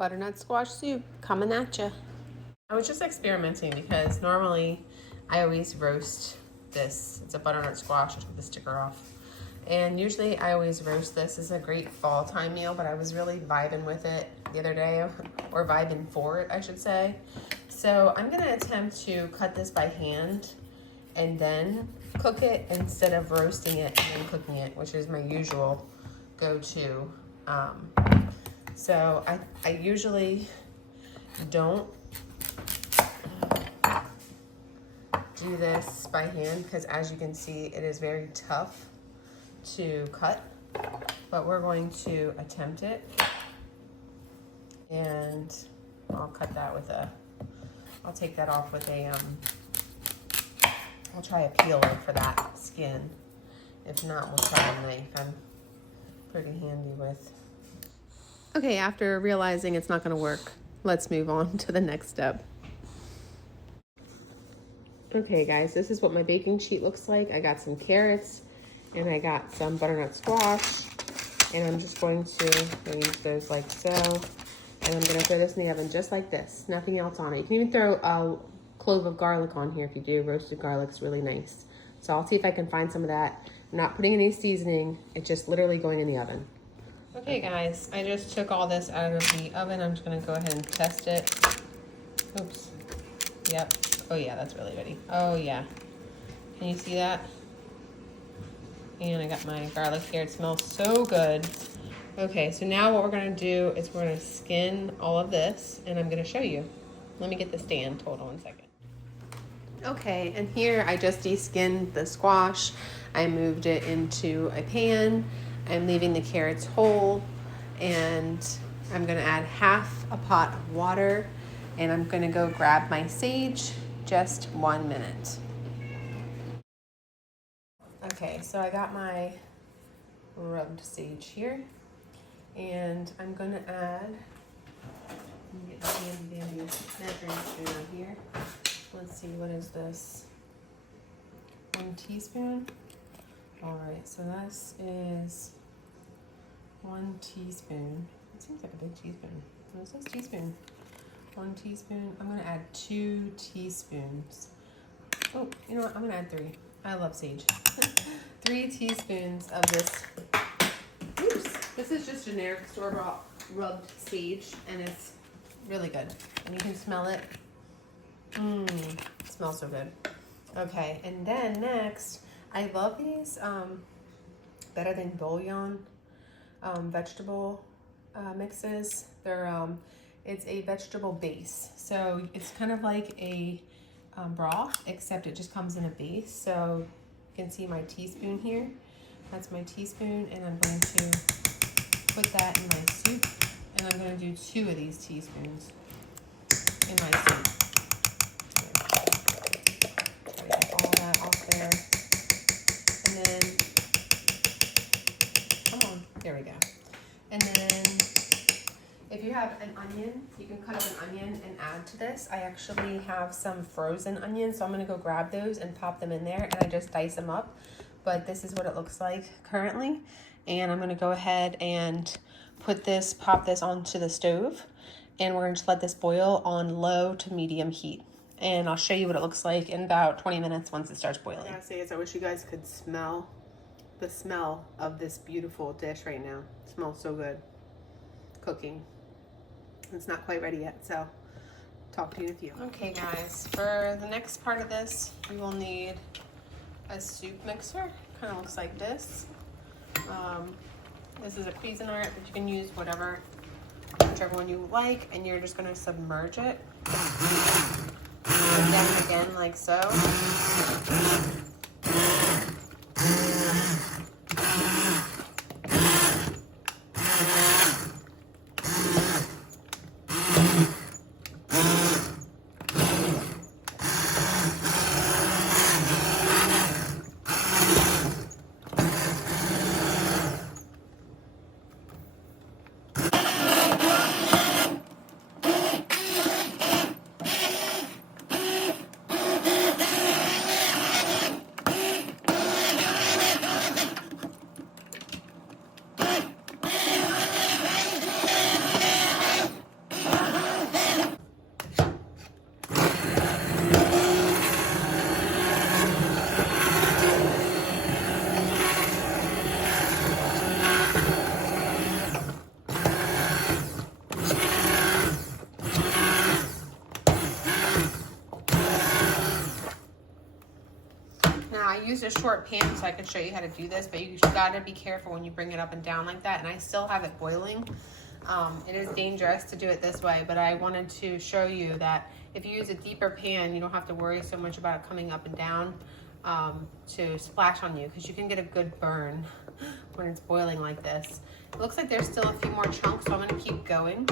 Butternut squash soup coming at ya. I was just experimenting because normally I always roast this. It's a butternut squash. I took the sticker off. And usually I always roast this. This is a great fall time meal, but I was really vibing with it the other day, or vibing for it, I should say. So I'm gonna attempt to cut this by hand and then cook it instead of roasting it and then cooking it, which is my usual go-to. So I usually don't do this by hand because, as you can see, it is very tough to cut, but we're going to attempt it. And I'll cut that with I'll take that off with I'll try a peeler for that skin. If not, we'll try a knife. I'm pretty handy with. Okay, after realizing it's not gonna work, let's move on to the next step. Okay guys, this is what my baking sheet looks like. I got some carrots and I got some butternut squash, and I'm just going to arrange those like so. And I'm gonna throw this in the oven just like this, nothing else on it. You can even throw a clove of garlic on here if you do. Roasted garlic's really nice. So I'll see if I can find some of that. I'm not putting any seasoning, it's just literally going in the oven. Okay guys, I just took all this out of the oven. I'm just gonna go ahead and test it. Oops, yep. Oh yeah, that's really ready. Oh yeah, can you see that? And I got my garlic here, it smells so good. Okay, so now what we're gonna do is we're gonna skin all of this, and I'm gonna show you. Let me get the stand, hold on 1 second. Okay, and here I just de-skinned the squash. I moved it into a pan. I'm leaving the carrots whole, and I'm gonna add half a pot of water, and I'm gonna go grab my sage, just 1 minute. Okay, so I got my rubbed sage here, and I'm gonna add, let me get the handy dandy measuring spoon here. Let's see, what is this? 1 teaspoon. All right, so this is 1 teaspoon. It seems like a big teaspoon. What is this teaspoon? 1 teaspoon. I'm gonna add 2 teaspoons. Oh, you know what? I'm gonna add 3. I love sage. 3 teaspoons of this. Oops. This is just generic store-bought rubbed sage, and it's really good. And you can smell it. It smells so good. Okay, and then next, I love these better than bouillon vegetable mixes. They're it's a vegetable base, so it's kind of like a broth, except it just comes in a base. So you can see my teaspoon here. That's my teaspoon, and I'm going to put that in my soup, and I'm going to do 2 of these teaspoons in my soup. Try to get all that off there, and then come on, there we go. And then if you have an onion, you can cut up an onion and add to this. I actually have some frozen onions, so I'm gonna go grab those and pop them in there, and I just dice them up. But this is what it looks like currently. And I'm gonna go ahead and pop this onto the stove, and we're gonna just let this boil on low to medium heat. And I'll show you what it looks like in about 20 minutes once it starts boiling. What I gotta say is I wish you guys could smell the smell of this beautiful dish right now. It smells so good. Cooking. It's not quite ready yet, so talk to you in a few. Okay guys, for the next part of this, we will need a soup mixer. Kind of looks like this. This is a Cuisinart, but you can use whichever one you like, and you're just gonna submerge it. Again and again, like so. I used a short pan so I could show you how to do this, but you gotta be careful when you bring it up and down like that. And I still have it boiling. It is dangerous to do it this way, but I wanted to show you that if you use a deeper pan, you don't have to worry so much about it coming up and down to splash on you, because you can get a good burn when it's boiling like this. It looks like there's still a few more chunks, so I'm gonna keep going.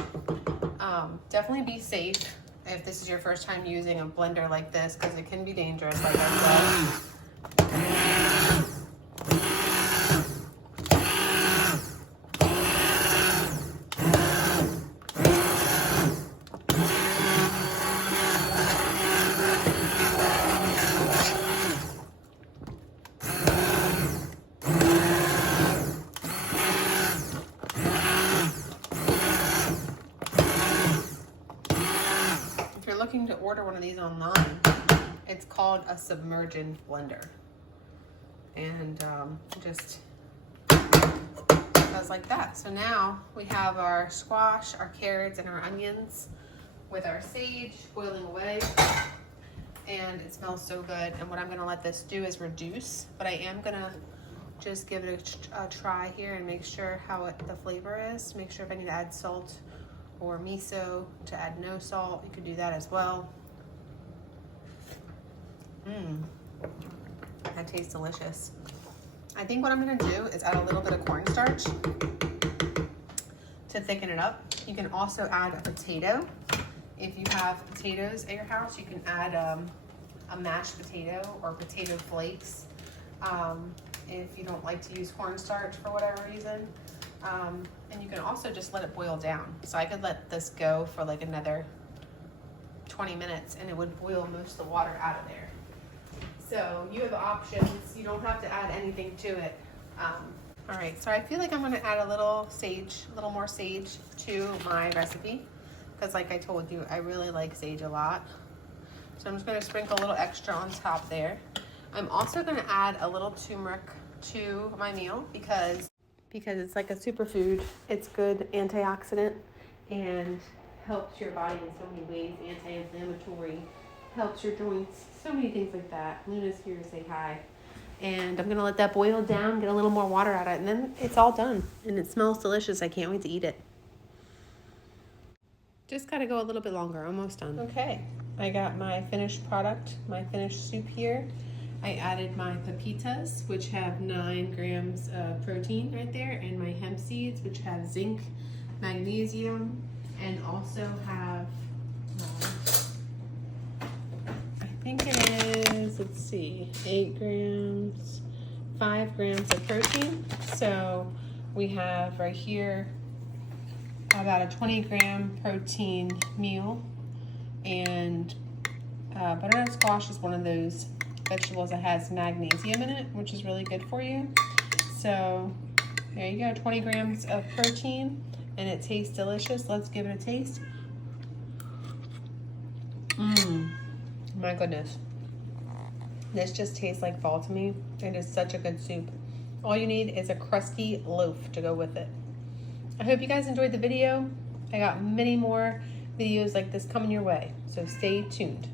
Definitely be safe if this is your first time using a blender like this, because it can be dangerous, like I said. Looking to order one of these online, it's called a submergent blender, and just does like that. So now we have our squash, our carrots, and our onions with our sage boiling away, and it smells so good. And what I'm going to let this do is reduce, but I am going to just give it a try here and make sure how the flavor is. Make sure if I need to add salt or miso to add no salt, you could do that as well. That tastes delicious. I think what I'm gonna do is add a little bit of cornstarch to thicken it up. You can also add a potato. If you have potatoes at your house, you can add a mashed potato or potato flakes. If you don't like to use cornstarch for whatever reason. And you can also just let it boil down. So I could let this go for like another 20 minutes and it would boil most of the water out of there. So you have options. You don't have to add anything to it. All right, so I feel like I'm gonna add a little more sage to my recipe, because like I told you, I really like sage a lot. So I'm just gonna sprinkle a little extra on top there. I'm also gonna add a little turmeric to my meal because it's like a superfood. It's good antioxidant and helps your body in so many ways. Anti-inflammatory, helps your joints, so many things like that. Luna's here to say hi. And I'm gonna let that boil down, get a little more water out of it, and then it's all done. And it smells delicious. I can't wait to eat it. Just gotta go a little bit longer, almost done. Okay, I got my finished product, my finished soup here. I added my pepitas, which have 9 grams of protein right there, and my hemp seeds, which have zinc, magnesium, and also have, I think it is, let's see, 8 grams, 5 grams of protein. So we have right here about a 20-gram protein meal, and butternut squash is one of those vegetables that has magnesium in it, which is really good for you. So there you go, 20 grams of protein, and it tastes delicious. Let's give it a taste. My goodness. This just tastes like fall to me. It is such a good soup. All you need is a crusty loaf to go with it. I hope you guys enjoyed the video. I got many more videos like this coming your way, so stay tuned.